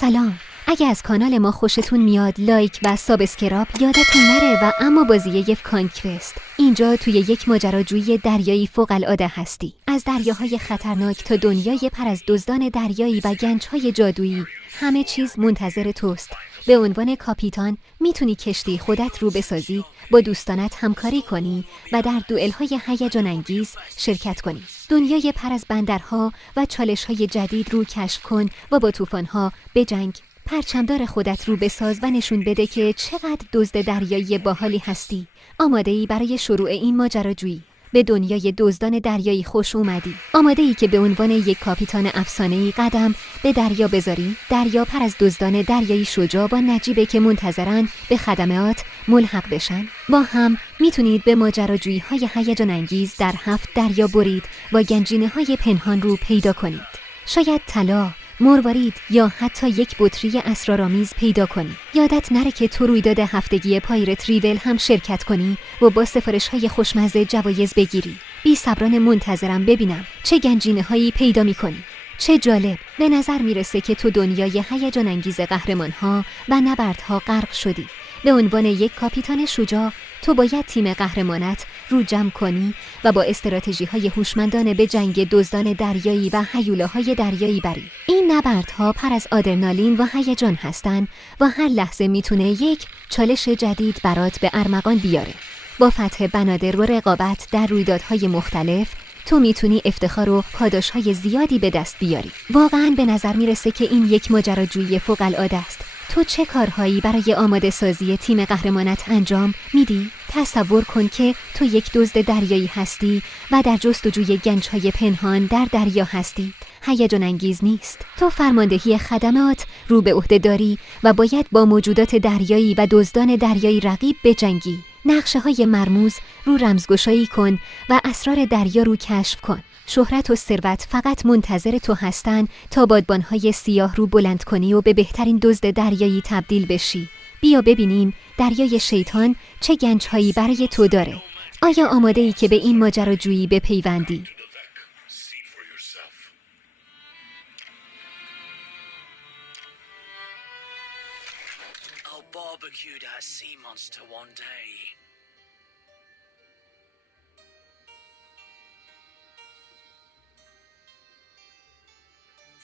سلام. اگه از کانال ما خوشتون میاد لایک و سابسکرایب یادتون نره و اما بازی کانکوست. اینجا توی یک ماجراجویی دریایی فوق‌العاده هستی. از دریاهای خطرناک تا دنیای پر از دزدان دریایی و گنج‌های جادویی، همه چیز منتظر توست. به عنوان کاپیتان میتونی کشتی خودت رو بسازی، با دوستانت همکاری کنی و در دوئل‌های هیجان انگیز شرکت کنی. دنیای پر از بندرها و چالش‌های جدید رو کشف کن و با طوفان‌ها بجنگ. پرچمدار خودت رو بساز و نشون بده که چقدر دزد دریایی باحالی هستی. آماده‌ای برای شروع این ماجراجویی؟ به دنیای دزدان دریایی خوش اومدی. آماده‌ای که به عنوان یک کاپیتان افسانه‌ای قدم به دریا بذاری؟ دریا پر از دزدان دریایی شجاع با نجیبه که منتظرن به خدمات ملحق بشن. با هم میتونید به ماجراجویی‌های هیجان انگیز در 7 دریا برید و گنجینه‌های پنهان رو پیدا کنید. شاید طلا، مروارید یا حتی یک بطری اسرارآمیز پیدا کنی. یادت نره که تو رویداد هفتگی پایرت ریول هم شرکت کنی و با سفارش‌های خوشمزه جوایز بگیری. بی صبرانه منتظرم ببینم چه گنجینه‌هایی پیدا می‌کنی. چه جالب. به نظر میرسه که تو دنیای هیجان انگیز قهرمان‌ها و نبردها غرق شدی. به عنوان یک کاپیتان شجاع تو باید تیم قهرمانت رو جمع کنی و با استراتژی‌های هوشمندانه به جنگ دزدان دریایی و هیولاهای دریایی بری. این نبردها پر از آدرنالین و هیجان هستن و هر لحظه میتونه یک چالش جدید برات به ارمغان بیاره. با فتح بنادر و رقابت در رویدادهای مختلف تو میتونی افتخار و پاداش‌های زیادی به دست بیاری. واقعاً به نظر میرسه که این یک ماجراجویی فوق‌العاده است. تو چه کارهایی برای آماده سازی تیم قهرمانت انجام میدی؟ تصور کن که تو یک دزد دریایی هستی و در جستجوی گنج‌های پنهان در دریا هستی. هیجان انگیز نیست؟ تو فرماندهی خدمات رو به عهده داری و باید با موجودات دریایی و دزدان دریایی رقیب بجنگی. نقشه‌های مرموز رو رمزگشایی کن و اسرار دریا رو کشف کن. شهرت و ثروت فقط منتظر تو هستن تا بادبانهای سیاه رو بلند کنی و به بهترین دزد دریایی تبدیل بشی. بیا ببینیم دریای شیطان چه گنج‌هایی برای تو داره. آیا آماده‌ای که به این ماجراجویی بپیوندی؟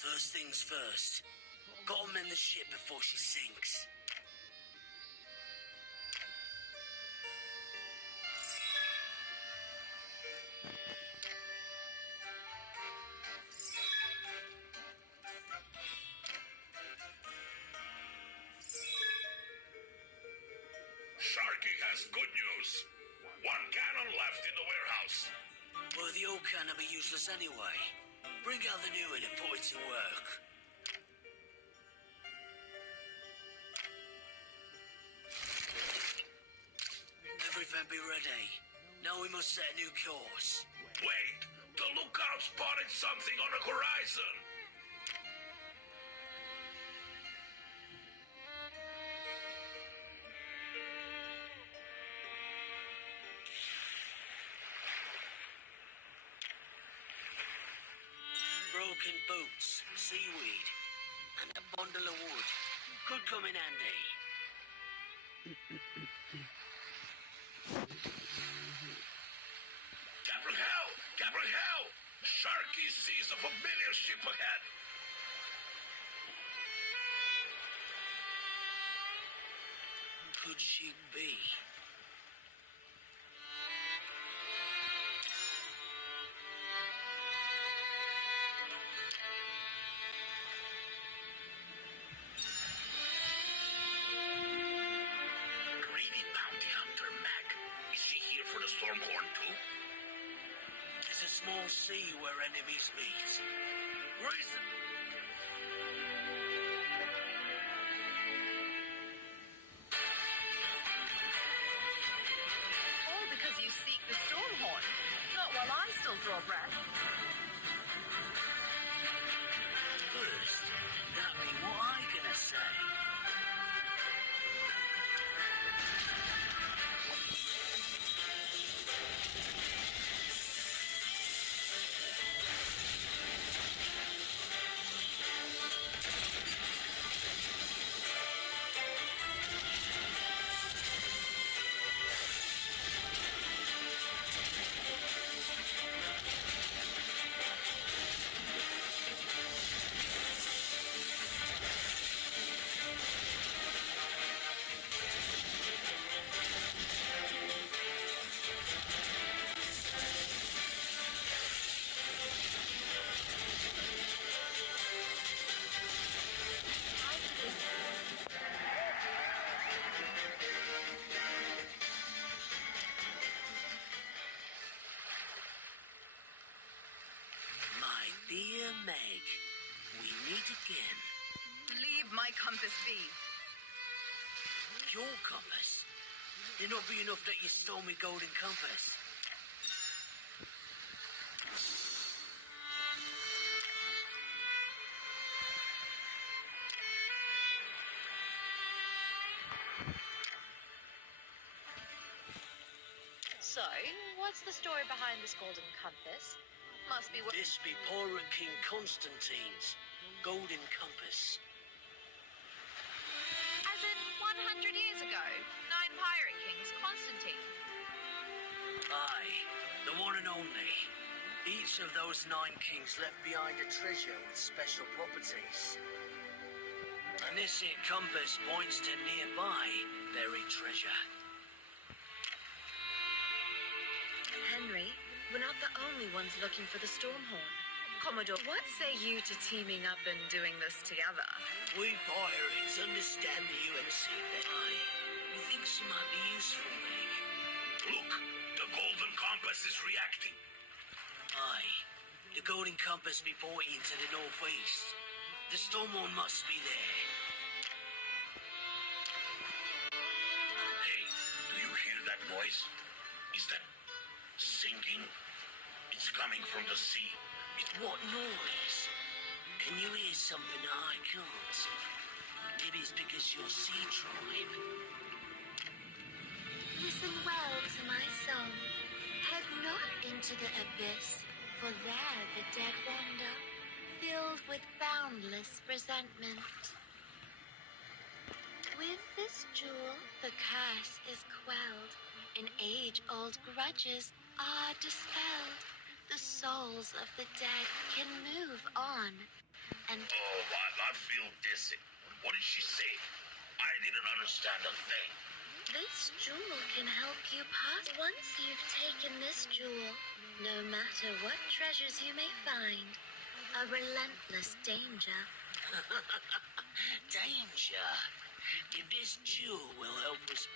First things first. Gotta mend the ship before she sinks. Sharky has good news. One cannon left in the warehouse. Well, the old cannon be useless anyway. Bring out the new one and put it to work. Everything be ready. Now we must set a new course. Wait! The lookout spotted something on the horizon! Broken boots, seaweed, and a bundle of wood. Could come in handy. Gabriel! Gabriel! Sharky sees a familiar ship ahead! Could she be? Stormhorn too? There's a small sea where enemies meet. Reason. All because you seek the Stormhorn. Not while I still draw breath. First, that be what I gonna say. again? Leave my compass be. Your compass? It'd not be enough that you stole me golden compass. So, what's the story behind this golden compass? Must be what. This be Pirate King Constantine's golden compass. As in 100 years ago, 9 pirate kings, Constantine. Aye, the one and only. Each of those 9 kings left behind a treasure with special properties. And this here compass points to nearby buried treasure. Henry, we're not the only ones looking for the Stormhorn. Commodore, what say you to teaming up and doing this together? We pirates understand the UNC better. Aye, methinks you might be useful, Meg. Look, the golden compass is reacting. Aye, the golden compass be pointing to the northeast. The Stormhorn must be there. Hey, do you hear that noise? Is that sinking? It's coming from the sea. What noise? Can you hear something that I can't? Maybe it's because you're sea tribe. Listen well to my song. Head not into the abyss, for there the dead wander, filled with boundless resentment. With this jewel, the curse is quelled, and age-old grudges are dispelled. The souls of the dead can move on, and Oh, I feel dizzy. What did she say? I didn't understand a thing. this jewel can help you pass. Once you've taken this jewel, no matter what treasures you may find, a relentless danger. Danger. If this jewel will help us